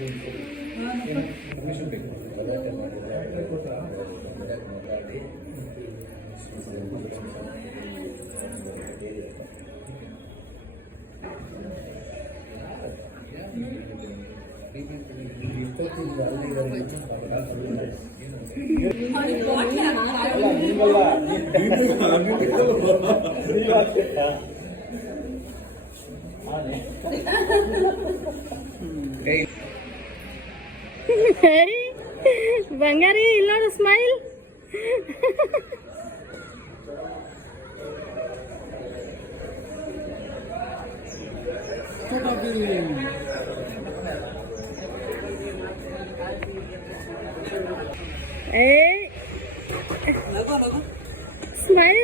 ಇನ್ಫಾರ್ಮೇಷನ್ ಬೇಕು ಕೈ ಬಂಗಾರಿ ಇಲ್ಲ ನೋಡು ಸ್ಮೈಲ್ ಸ್ಮೈಲ್